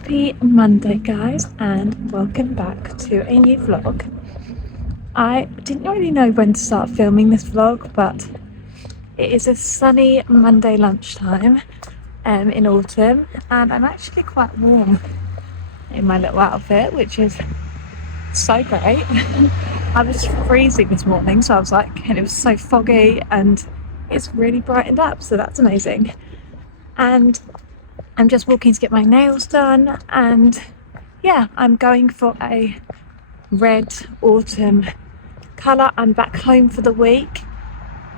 Happy Monday, guys, and welcome back to a new vlog. I didn't really know when to start filming this vlog, but it is a sunny Monday lunchtime in autumn, and I'm actually quite warm in my little outfit, which is so great. I was freezing this morning, so I was like, and it was so foggy, and it's really brightened up, so that's amazing. And I'm just walking to get my nails done, and yeah, I'm going for a red autumn colour. I'm back home for the week.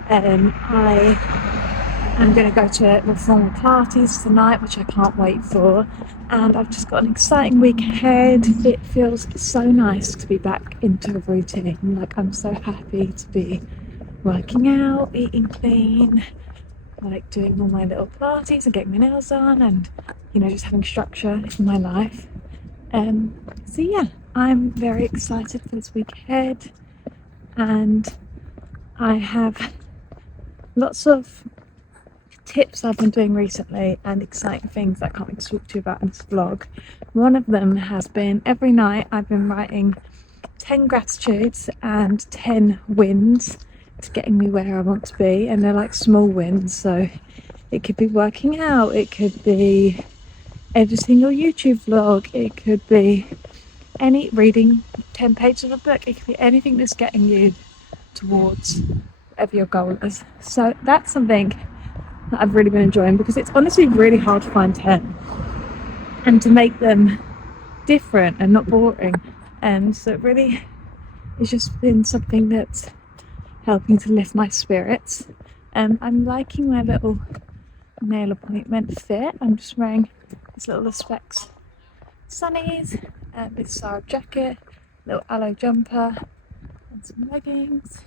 I am going to go to reformer pilates tonight, which I can't wait for, and I've just got an exciting week ahead. It feels so nice to be back into a routine. Like, I'm so happy to be working out, eating clean, like doing all my little pilates and getting my nails done, and just having structure in my life. So yeah, I'm very excited for this week ahead, and I have lots of tips I've been doing recently and exciting things that I can't wait to talk to you about in this vlog. One of them has been, every night I've been writing 10 gratitudes and 10 wins to getting me where I want to be, and they're like small wins. So it could be working out, it could be editing your YouTube vlog, it could be reading 10 pages of a book, it could be anything that's getting you towards whatever your goal is. So that's something that I've really been enjoying, because it's honestly really hard to find 10 and to make them different and not boring. And so it really has just been something that's helping to lift my spirits. I'm liking my little nail appointment fit. I'm just wearing these little Specs sunnies, this Sarah jacket, little aloe jumper, and some leggings.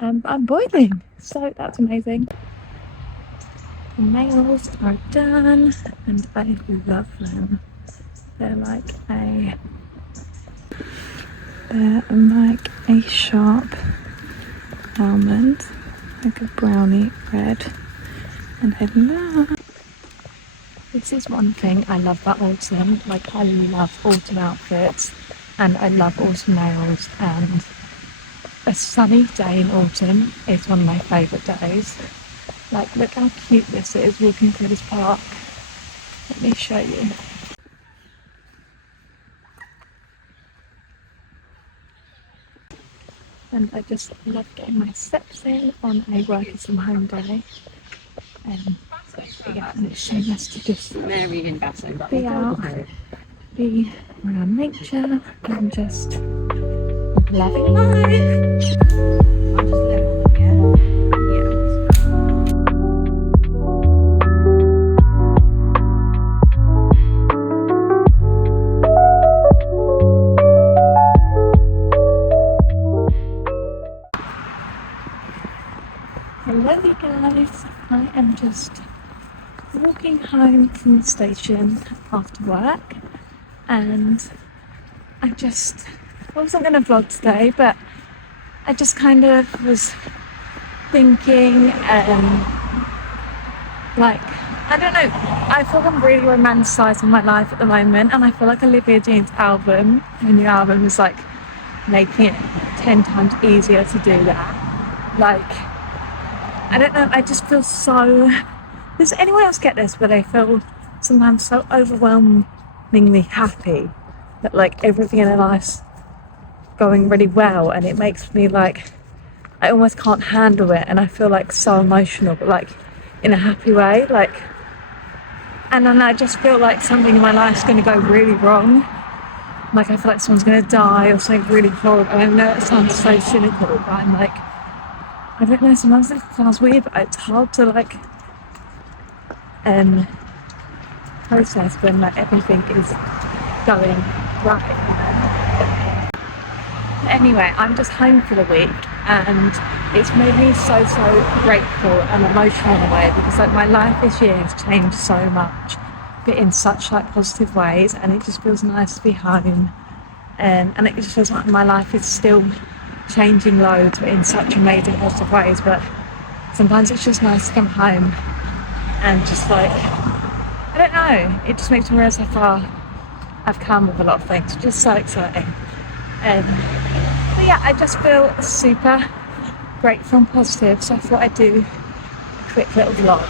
I'm boiling, so that's amazing. The nails are done, and I love them. They're like a sharp almond, like a brownie red, and I love. This is one thing I love about autumn. Like, I love autumn outfits, and I love autumn nails, and a sunny day in autumn is one of my favourite days. Like, look how cute this is walking through this park. Let me show you. And I just love getting my steps in on a working from home day. Yeah, and it's so nice to just be out, be around nature, and just loving life. Hello you guys, I am just walking home from the station after work, and I wasn't going to vlog today, but I just kind of was thinking, like, I don't know, I feel like I'm really romanticising my life at the moment, and I feel like Olivia Dean's album, her new album, is like making it 10 times easier to do that. Like, I don't know, I just feel so... Does anyone else get this, where they feel sometimes so overwhelmingly happy that like everything in their life's going really well, and it makes me like, I almost can't handle it, and I feel like so emotional, but like in a happy way, like, and then I just feel like something in my life's going to go really wrong. Like, I feel like someone's going to die or something really horrible. I know it sounds so cynical, but I'm like, I don't know, sometimes it sounds weird, but it's hard to like process when like everything is going right. Anyway, I'm just home for the week, and it's made me so grateful and emotional in a way, because like my life this year has changed so much, but in such like positive ways, and it just feels nice to be home, and it just feels like my life is still changing loads, but in such amazing positive ways. But sometimes it's just nice to come home and just like, I don't know, it just makes me realise how far I've come with a lot of things, which is so exciting. But yeah, I just feel super grateful and positive, so I thought I'd do a quick little vlog.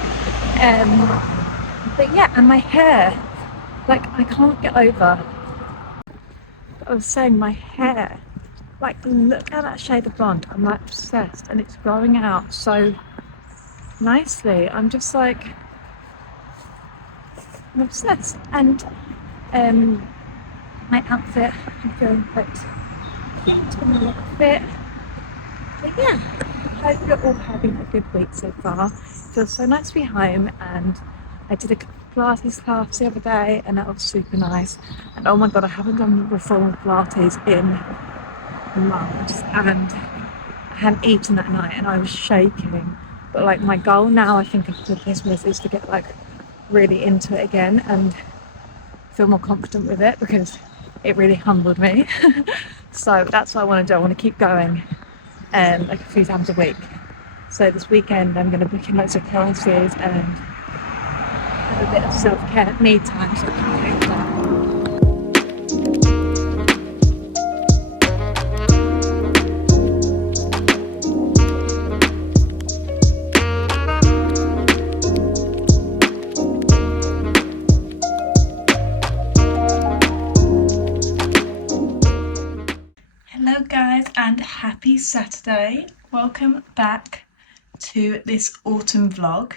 But yeah, and my hair, like I can't get over. I was saying my hair, like look at that shade of blonde. I'm like obsessed, and it's growing out so nicely. I'm just like, I'm obsessed. And my outfit, I'm feeling quite cute and a little fit. But yeah, I hope you're all having a good week so far. It feels so nice to be home, and I did a Pilates class the other day and that was super nice. And oh my god, I haven't done reformer Pilates in months, and I hadn't eaten that night and I was shaking. But like my goal now, I think after Christmas, is to get like really into it again and feel more confident with it, because it really humbled me. So that's what I want to do. I want to keep going like a few times a week. So this weekend I'm going to book in loads of classes and have a bit of self-care, me time, so I can do that. Hello guys, and happy Saturday. Welcome back to this autumn vlog.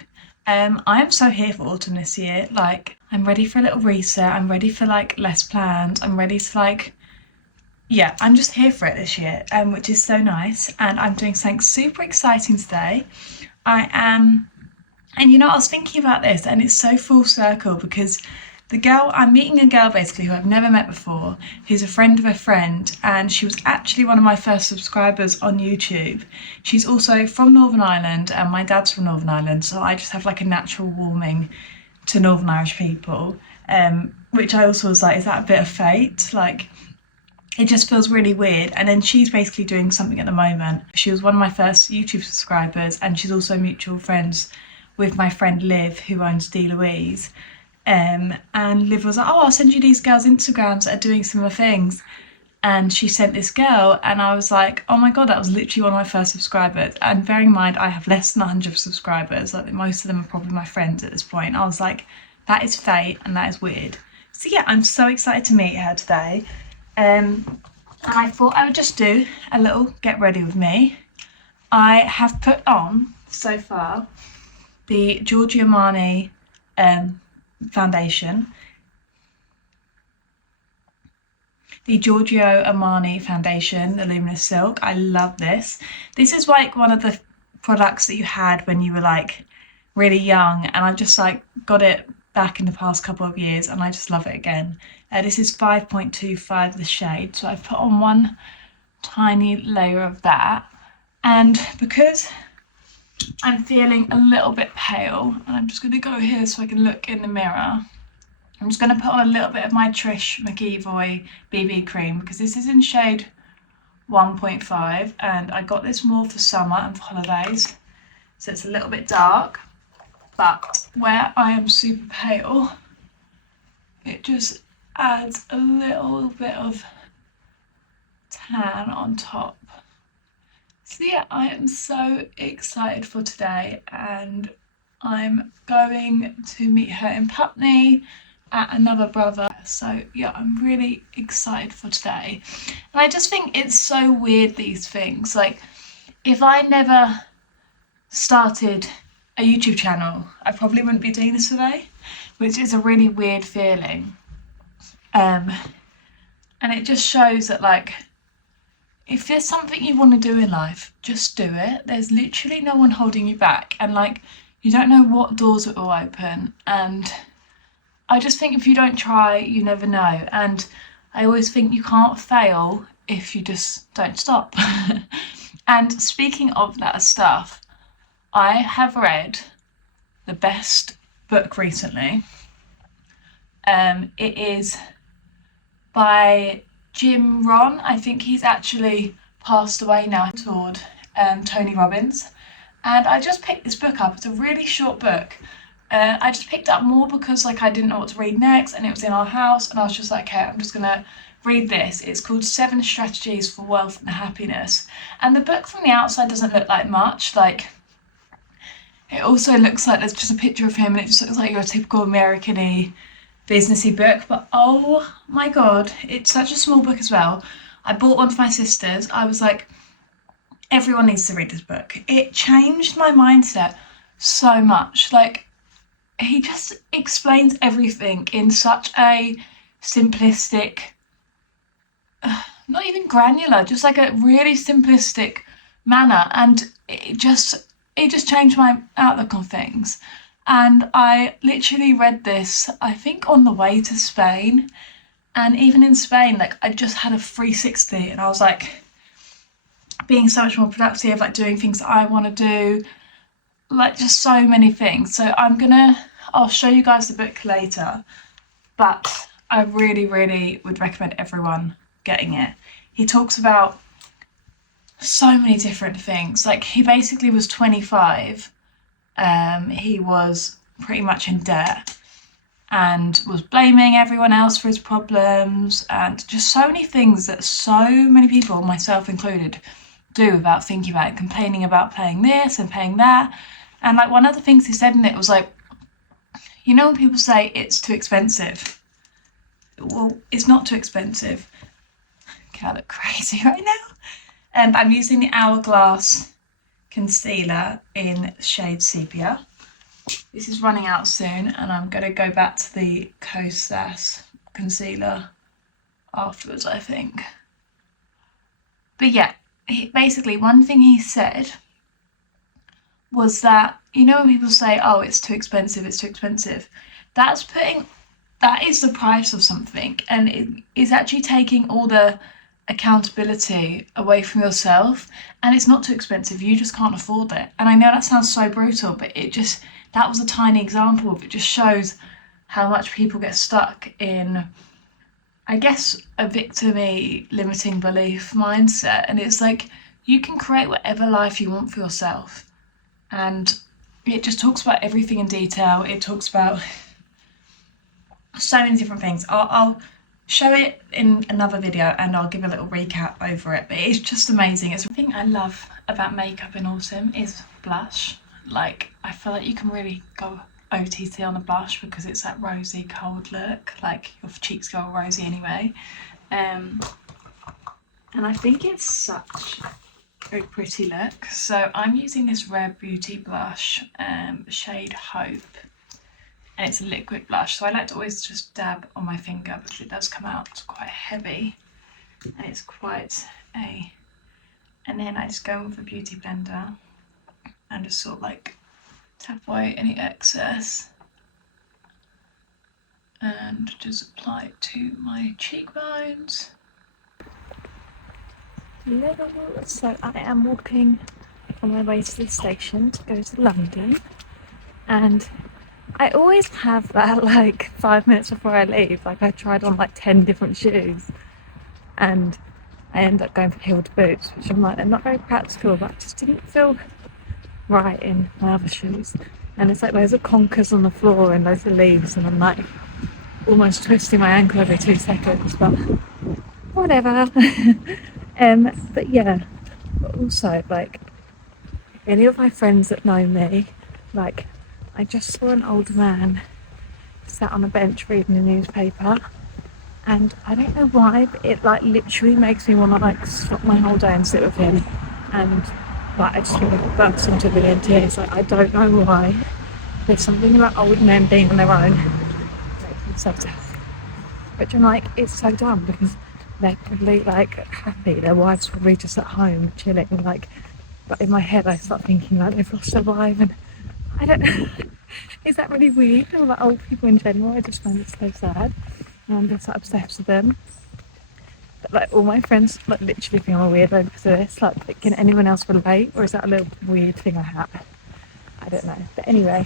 I am so here for autumn this year. Like, I'm ready for a little reset. I'm ready for like less plans. I'm ready to like, yeah, I'm just here for it this year, which is so nice. And I'm doing something super exciting today. And you know, I was thinking about this, and it's so full circle, because I'm meeting a girl basically who I've never met before, who's a friend of a friend, and she was actually one of my first subscribers on YouTube. She's also from Northern Ireland, and my dad's from Northern Ireland, so I just have like a natural warming to Northern Irish people, which I also was like, is that a bit of fate? Like, it just feels really weird. And then she's basically doing something at the moment. She was one of my first YouTube subscribers, and she's also mutual friends with my friend Liv, who owns D. Louise. And Liv was like, oh, I'll send you these girls' Instagrams that are doing similar things. And she sent this girl, and I was like, oh my god, that was literally one of my first subscribers. And bearing in mind, I have less than 100 subscribers. Like, most of them are probably my friends at this point. I was like, that is fate, and that is weird. So yeah, I'm so excited to meet her today. And I thought I would just do a little get ready with me. I have put on, so far, the Giorgio Armani foundation. The Giorgio Armani foundation, the Luminous Silk. I love this. This is like one of the products that you had when you were like really young, and I just like got it back in the past couple of years, and I just love it again. This is 5.25 the shade, so I've put on one tiny layer of that. And because I'm feeling a little bit pale, and I'm just going to go here so I can look in the mirror. I'm just going to put on a little bit of my Trish McEvoy BB cream, because this is in shade 1.5, and I got this more for summer and for holidays, so it's a little bit dark. But where I am super pale, it just adds a little bit of tan on top. So yeah, I am so excited for today, and I'm going to meet her in Putney at another brother. So yeah, I'm really excited for today. And I just think it's so weird, these things. Like, if I never started a YouTube channel, I probably wouldn't be doing this today, which is a really weird feeling. And it just shows that, like, if there's something you want to do in life, just do it. There's literally no one holding you back, and like, you don't know what doors it will open. And I just think if you don't try, you never know. And I always think you can't fail if you just don't stop. And speaking of that stuff, I have read the best book recently. It is by Jim Rohn. I think he's actually passed away now, toward Tony Robbins. And I just picked this book up. It's a really short book, I just picked up more because like I didn't know what to read next, and it was in our house, and I was just like, okay, I'm just gonna read this. It's called 7 Strategies for Wealth and Happiness, and the book from the outside doesn't look like much. Like, it also looks like there's just a picture of him, and it just looks like your typical American-y businessy book, but oh my god, it's such a small book as well. I bought one for my sisters. I was like, everyone needs to read this book. It changed my mindset so much. Like, he just explains everything in such a simplistic, not even granular, just like a really simplistic manner, and it just changed my outlook on things. And I literally read this, I think, on the way to Spain. And even in Spain, like, I just had a 360, and I was like being so much more productive, like doing things that I want to do, like just so many things. So I'll show you guys the book later, but I really, really would recommend everyone getting it. He talks about so many different things. Like, he basically was 25. He was pretty much in debt and was blaming everyone else for his problems, and just so many things that so many people, myself included, do without thinking about it, complaining about paying this and paying that. And like, one of the things he said in it was like, you know when people say it's too expensive? Well, it's not too expensive. Okay, I look crazy right now. I'm using the Hourglass concealer in shade Sepia. This is running out soon, and I'm going to go back to the Kosas concealer afterwards, I think. But yeah, basically one thing he said was that, you know when people say, oh, it's too expensive, that is the price of something, and it is actually taking all the accountability away from yourself. And it's not too expensive, you just can't afford it. And I know that sounds so brutal, but that was a tiny example of it. Just shows how much people get stuck in, I guess, a victim-y limiting belief mindset. And it's like, you can create whatever life you want for yourself. And it just talks about everything in detail. It talks about so many different things. I'll show it in another video, and I'll give a little recap over it, but it's just amazing. It's the thing I love about makeup in autumn is blush. Like, I feel like you can really go OTT on a blush because it's that rosy cold look, like your cheeks go all rosy anyway. And I think it's such a pretty look. So I'm using this Rare Beauty blush, shade Hope, and it's a liquid blush, so I like to always just dab on my finger because it does come out quite heavy, and it's quite and then I just go with a beauty blender and just sort of like tap away any excess and just apply it to my cheekbones. So I am walking on my way to the station to go to London, and I always have that like 5 minutes before I leave. Like, I tried on like 10 different shoes, and I end up going for heeled boots, which I'm like, they're not very practical, but I just didn't feel right in my other shoes. And it's like loads of conkers on the floor and loads of leaves, and I'm like almost twisting my ankle every 2 seconds, but whatever. But yeah, but also, like, any of my friends that know me, like, I just saw an old man sat on a bench reading a newspaper, and I don't know why, but it like literally makes me want to like stop my whole day and sit with him, and like I just want to burst into a million tears. Like, I don't know why. There's something about old men being on their own that makes me so sad. Which I'm like, it's so dumb, because they're probably like happy, their wives probably just at home chilling, like, but in my head I start thinking like they've lost their wife, and I don't know. Is that really weird? Or like old people in general, I just find it so sad, and I'm just like obsessed with them. But like all my friends like literally think I'm a weirdo because of this. Like, can anyone else relate, or is that a little weird thing I have? I don't know. But anyway,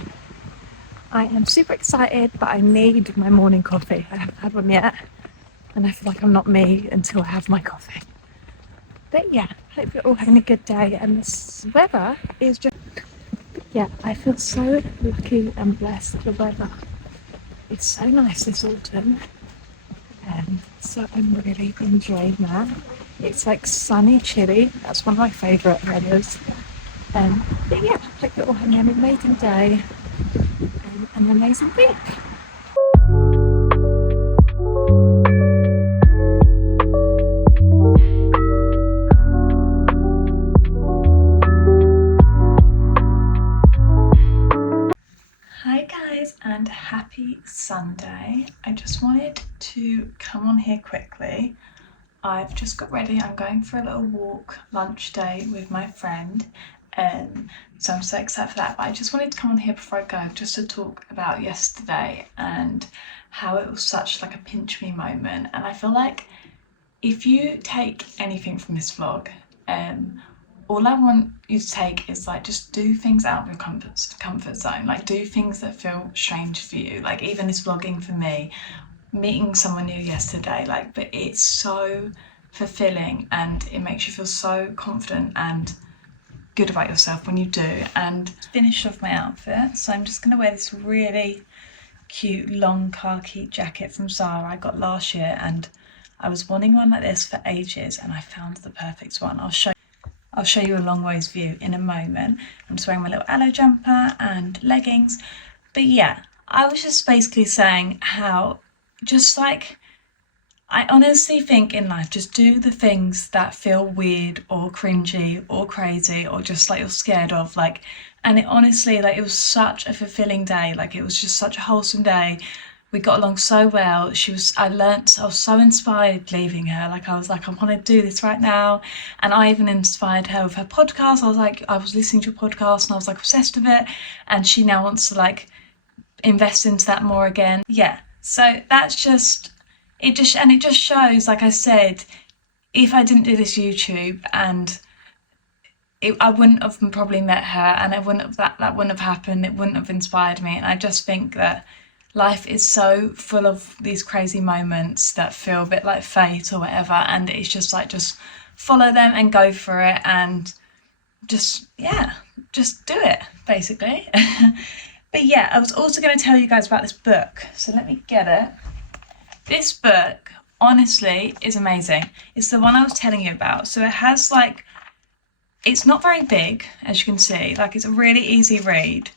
I am super excited, but I need my morning coffee. I haven't had one yet, and I feel like I'm not me until I have my coffee. But yeah, hope you're all having a good day, and this weather is just yeah, I feel so lucky and blessed. The weather is so nice this autumn, so I'm really enjoying that. It's like sunny, chilly. That's one of my favourite weathers. But yeah, I hope you're all having an amazing day and an amazing week. Hi guys, and happy Sunday. I just wanted to come on here quickly. I've just got ready. I'm going for a little walk, lunch day with my friend. So I'm so excited for that. But I just wanted to come on here before I go just to talk about yesterday and how it was such like a pinch me moment. And I feel like if you take anything from this vlog, all I want you to take is like just do things out of your comfort zone. Like do things that feel strange for you. Like even this vlogging for me, meeting someone new yesterday, like, but it's so fulfilling and it makes you feel so confident and good about yourself when you do. And finished off my outfit, so I'm just gonna wear this really cute long khaki jacket from Zara I got last year, and I was wanting one like this for ages and I found the perfect one. I'll show you a long ways view in a moment. I'm just wearing my little aloe jumper and leggings. But yeah, I was just basically saying how just like, I honestly think in life, just do the things that feel weird or cringy or crazy or just like you're scared of, like, and it honestly, like, it was such a fulfilling day. Like, it was just such a wholesome day. We got along so well. I was so inspired leaving her. Like, I was like, I want to do this right now. And I even inspired her with her podcast. I was listening to a podcast and I was like obsessed with it. And she now wants to like invest into that more again. Yeah. So that's just, it just shows, like I said, if I didn't do this YouTube and I wouldn't have probably met her, and that wouldn't have happened. It wouldn't have inspired me. And I just think that life is so full of these crazy moments that feel a bit like fate or whatever, and it's just like, just follow them and go for it and just do it basically. But yeah, I was also going to tell you guys about this book, so let me get it. This book honestly is amazing. It's the one I was telling you about. So it has like, it's not very big, as you can see, like it's a really easy read,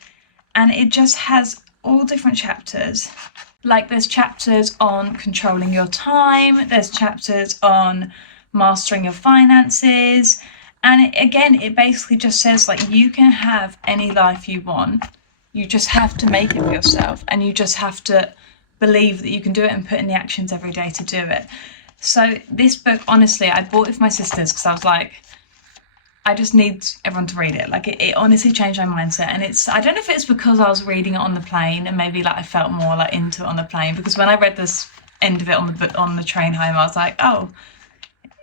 and it just has all different chapters. Like there's chapters on controlling your time, there's chapters on mastering your finances, and it basically just says like you can have any life you want. You just have to make it for yourself, and you just have to believe that you can do it and put in the actions every day to do it. So this book, honestly, I bought it for my sisters because I was like, I just need everyone to read it. Like it honestly changed my mindset. And I don't know if it's because I was reading it on the plane and maybe like I felt more like into it on the plane, because when I read this end of it on the train home, I was like, oh,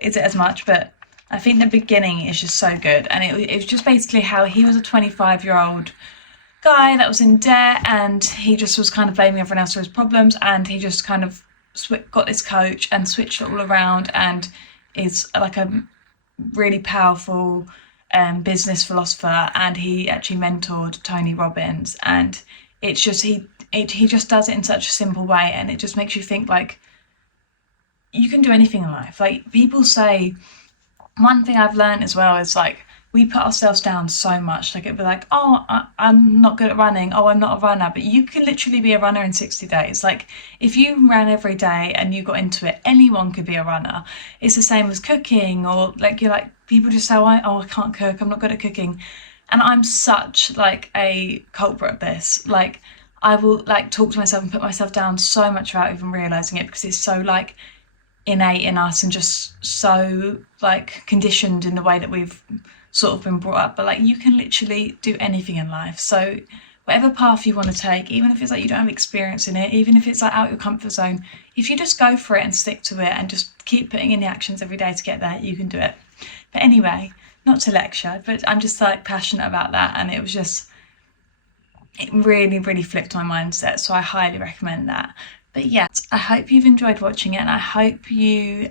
is it as much? But I think the beginning is just so good. And it was just basically how he was a 25-year-old guy that was in debt, and he just was kind of blaming everyone else for his problems, and he just kind of got this coach and switched it all around, and is like a really powerful business philosopher, and he actually mentored Tony Robbins, and it's just he just does it in such a simple way, and it just makes you think like you can do anything in life. Like people say, one thing I've learned as well is like we put ourselves down so much. Like it'd be like, oh, I'm not good at running. Oh, I'm not a runner. But you can literally be a runner in 60 days. Like if you ran every day and you got into it, anyone could be a runner. It's the same as cooking, or like you're like, people just say, oh, I can't cook. I'm not good at cooking. And I'm such like a culprit of this. Like I will like talk to myself and put myself down so much without even realizing it, because it's so like innate in us and just so like conditioned in the way that we've sort of been brought up. But like you can literally do anything in life. So whatever path you want to take, even if it's like you don't have experience in it, even if it's like out your comfort zone, if you just go for it and stick to it and just keep putting in the actions every day to get there, you can do it. But anyway, not to lecture, but I'm just like passionate about that, and it really, really flipped my mindset. So I highly recommend that. But yeah, I hope you've enjoyed watching it, and I hope you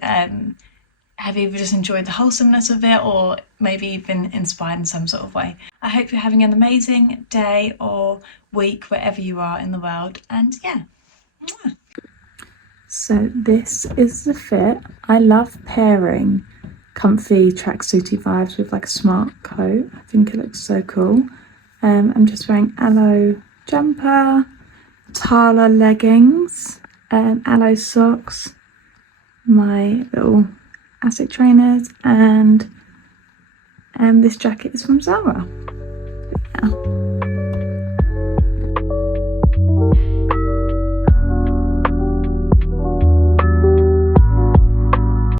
have either just enjoyed the wholesomeness of it or maybe you've been inspired in some sort of way. I hope you're having an amazing day or week wherever you are in the world, and yeah. So this is the fit. I love pairing comfy tracksuity vibes with like a smart coat. I think it looks so cool. I'm just wearing aloe jumper, Tala leggings, aloe socks, my little Asics trainers, and this jacket is from Zara. Yeah.